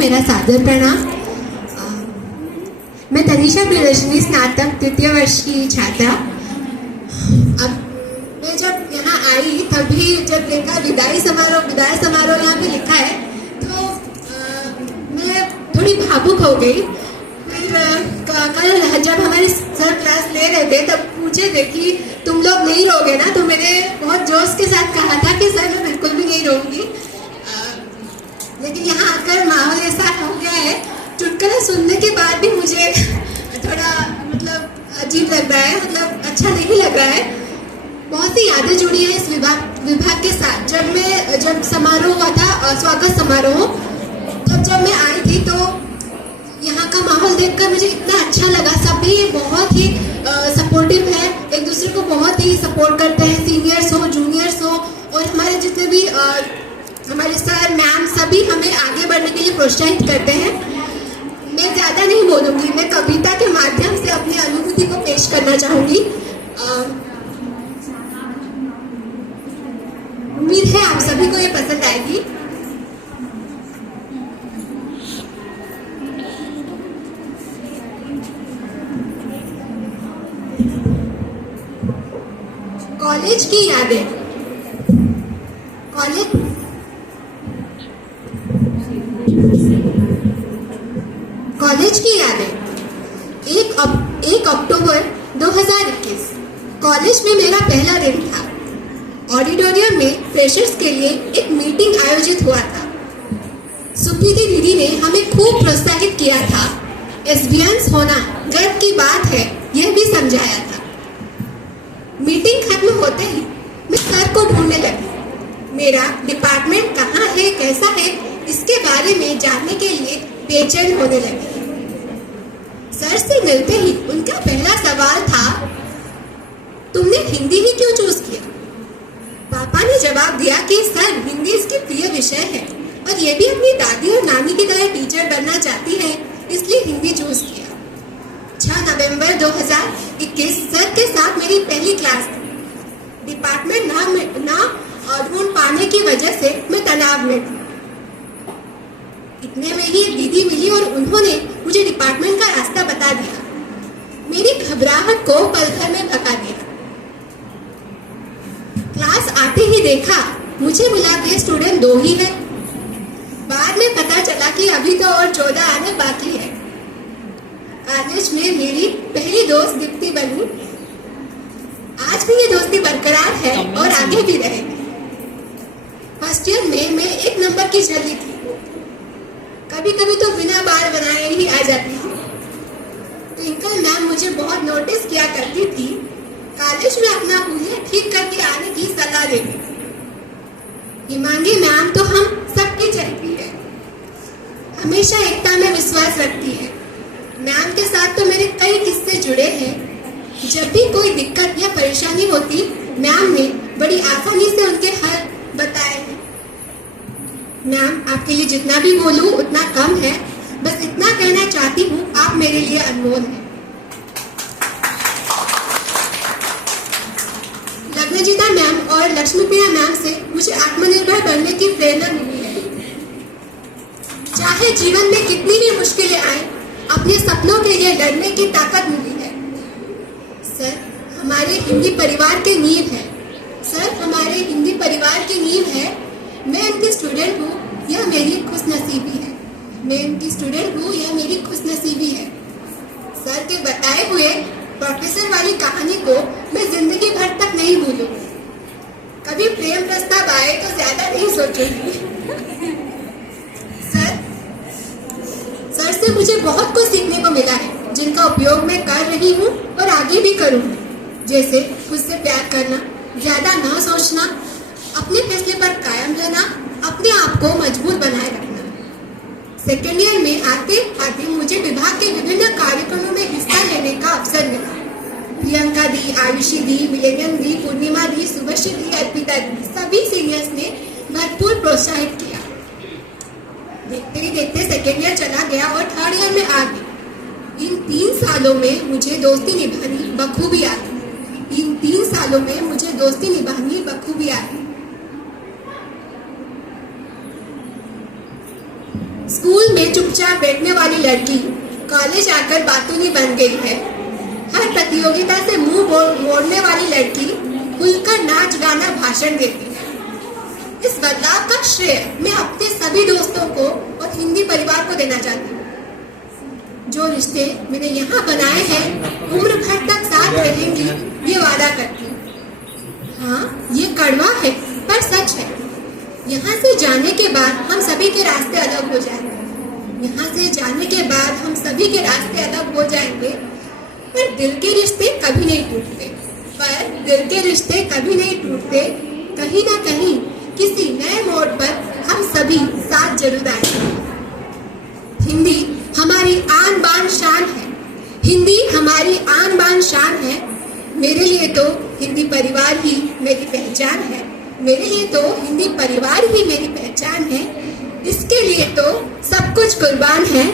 मेरा सादर प्रणाम। मैं तनिषा प्रियदर्शनी, स्नातक द्वितीय वर्ष की छात्रा। अब मैं जब यहाँ आई तभी जब देखा विदाई समारोह यहाँ पे लिखा है तो मैं थोड़ी भावुक हो गई। फिर कल जब हमारे सर क्लास ले रहे थे तब पूछे थे कि तुम लोग नहीं रोगे ना, तो मैंने बहुत जोश के साथ कहा था कि सर मैं बिल्कुल भी नहीं रोऊंगी। लेकिन यहाँ आकर माहौल ऐसा हो गया है, चुटकुला सुनने के बाद भी मुझे थोड़ा अजीब लग रहा है, अच्छा नहीं लग रहा है। बहुत सी यादें जुड़ी हैं इस विभाग के साथ। जब समारोह हुआ था, स्वागत समारोह, तब जब मैं आई थी तो यहाँ का माहौल देखकर मुझे इतना अच्छा लगा। सभी बहुत ही सपोर्टिव है, एक दूसरे को बहुत ही सपोर्ट करते हैं, सीनियर्स हो जूनियर्स हो, और हमारे जितने भी हमारे सर मैम सभी हमें आगे बढ़ने के लिए प्रोत्साहित करते हैं। मैं ज़्यादा नहीं बोलूँगी, मैं कविता के माध्यम से अपनी अनुभूति को पेश करना चाहूँगी। उम्मीद है आप सभी को ये पसंद आएगी। कॉलेज की यादें। कॉलेज की यादें। 1 अक्टूबर 2021 कॉलेज में मेरा पहला दिन था। ऑडिटोरियम में फ्रेशर्स के लिए एक मीटिंग आयोजित हुआ था। सुप्रीति दीदी ने हमें खूब प्रोत्साहित किया था। एसबीएंस होना गर्व की बात है, यह भी समझाया था। मीटिंग खत्म होते ही मैं सर को ढूंढने लगी। मेरा डिपार्टमेंट कहाँ है, कैसा है, इसके बारे में जानने के लिए बेचैन होने लगी। सर से मिलते ही उनका पहला सवाल था, तुमने हिंदी ही क्यों चूज किया? पापा ने जवाब दिया कि सर हिंदी इसकी प्रिय विषय है और ये भी अपनी दादी और नानी की तरह टीचर बनना चाहती है, इसलिए हिंदी चूज किया। 6 नवंबर 2021 सर के साथ मेरी पहली क्लास थी। डिपार्टमेंट ना ढूंढ पाने की वजह से मैं तनाव में थी। इतने में ही दीदी मिली और उन्होंने मुझे डिपार्टमेंट का रास्ता बता दिया। मेरी घबराहट को पल भर में भगा दिया। क्लास आते ही देखा मुझे मिला के स्टूडेंट 2 ही है। बाद में पता चला कि अभी तो और 14 आने बाकी है। कॉलेज में मेरी पहली दोस्त दीप्ति बनी। आज भी ये दोस्ती बरकरार है और आगे भी रहेगी। फर्स्ट ईयर में मैं 1 नंबर की छली थी। कभी कभी तो बिना बाल बनाए ही आ जाती थी। ट्विंकल मैम मुझे बहुत नोटिस किया करती थी। कॉलेज में अपना हुलिया ठीक करके आने की सलाह देती थी। हिमांगी मैम तो हम सबकी चलती है, हमेशा एकता में विश्वास रखती है। मैम के साथ तो मेरे कई किस्से जुड़े हैं। जब भी कोई दिक्कत या परेशानी होती, मैम ने बड़ी आसानी से उनके हल बताए हैं। मैम आपके लिए जितना भी बोलूं उतना कम है, बस इतना कहना चाहती हूँ, आप मेरे लिए अनमोल हैं। लग्नजिता मैम और लक्ष्मीप्रिया मैम से मुझे आत्मनिर्भर बनने की प्रेरणा मिली है। चाहे जीवन में कितनी भी मुश्किलें आए, अपने सपनों के लिए लड़ने की ताकत मिली है। सर हमारे हिंदी परिवार के नींव है। सर हमारे हिंदी परिवार की नींव है। मैं उनकी स्टूडेंट हूँ, यह मेरी खुशनसीबी है। मैं उनकी स्टूडेंट हूँ, यह मेरी खुशनसीबी है। सर के बताए हुए प्रोफेसर वाली कहानी को मैं जिंदगी भर तक नहीं भूलूंगी। कभी प्रेम प्रस्ताव आए तो ज्यादा नहीं सोचूंगी। सर से मुझे बहुत कुछ सीखने को मिला है, जिनका उपयोग मैं कर रही हूँ और आगे भी करूँगी। जैसे खुद से प्यार करना, ज्यादा न सोचना, अपने फैसले पर कायम रहना, अपने आप को मजबूत बनाए रखना। सेकेंड ईयर में आते आते मुझे विभाग के विभिन्न कार्यक्रमों में हिस्सा लेने का अवसर मिला। प्रियंका दी, आयुषी दी, मिलेनियम दी, पूर्णिमा दी, सुभश्री दी, अर्पिता दी, सभी सीनियर्स ने भरपूर प्रोत्साहित किया। देखते ही देखते सेकेंड ईयर चला गया और थर्ड ईयर में आ गई। इन 3 सालों में मुझे दोस्ती निभानी बखूबी आ गई। इन 3 सालों में मुझे दोस्ती निभानी बखूबी आ गई। स्कूल में चुपचाप बैठने वाली लड़की कॉलेज आकर बातूनी बन गई है। हर प्रतियोगिता से मुंह मोड़ने वाली लड़की खुलकर नाच गाना भाषण देती है। इस बदलाव का श्रेय मैं अपने सभी दोस्तों को और हिंदी परिवार को देना चाहती हूँ। जो रिश्ते मैंने यहाँ बनाए हैं उम्र भर तक साथ रहेंगी, ये वादा करती हूँ। हाँ, ये कड़वा है पर सच है। यहाँ से जाने के बाद हम सभी के रास्ते अलग हो जाएंगे। यहाँ से जाने के बाद हम सभी के रास्ते अलग हो जाएंगे, पर दिल के रिश्ते कभी नहीं टूटते। कहीं ना कहीं किसी नए मोड़ पर हम सभी साथ जरूर आएंगे। हिंदी हमारी आन बान शान है। हिंदी हमारी आन बान शान है। मेरे लिए तो हिंदी परिवार ही मेरी पहचान है। मेरे लिए तो हिंदी परिवार ही मेरी पहचान है। इसके लिए तो सब कुछ कुर्बान है।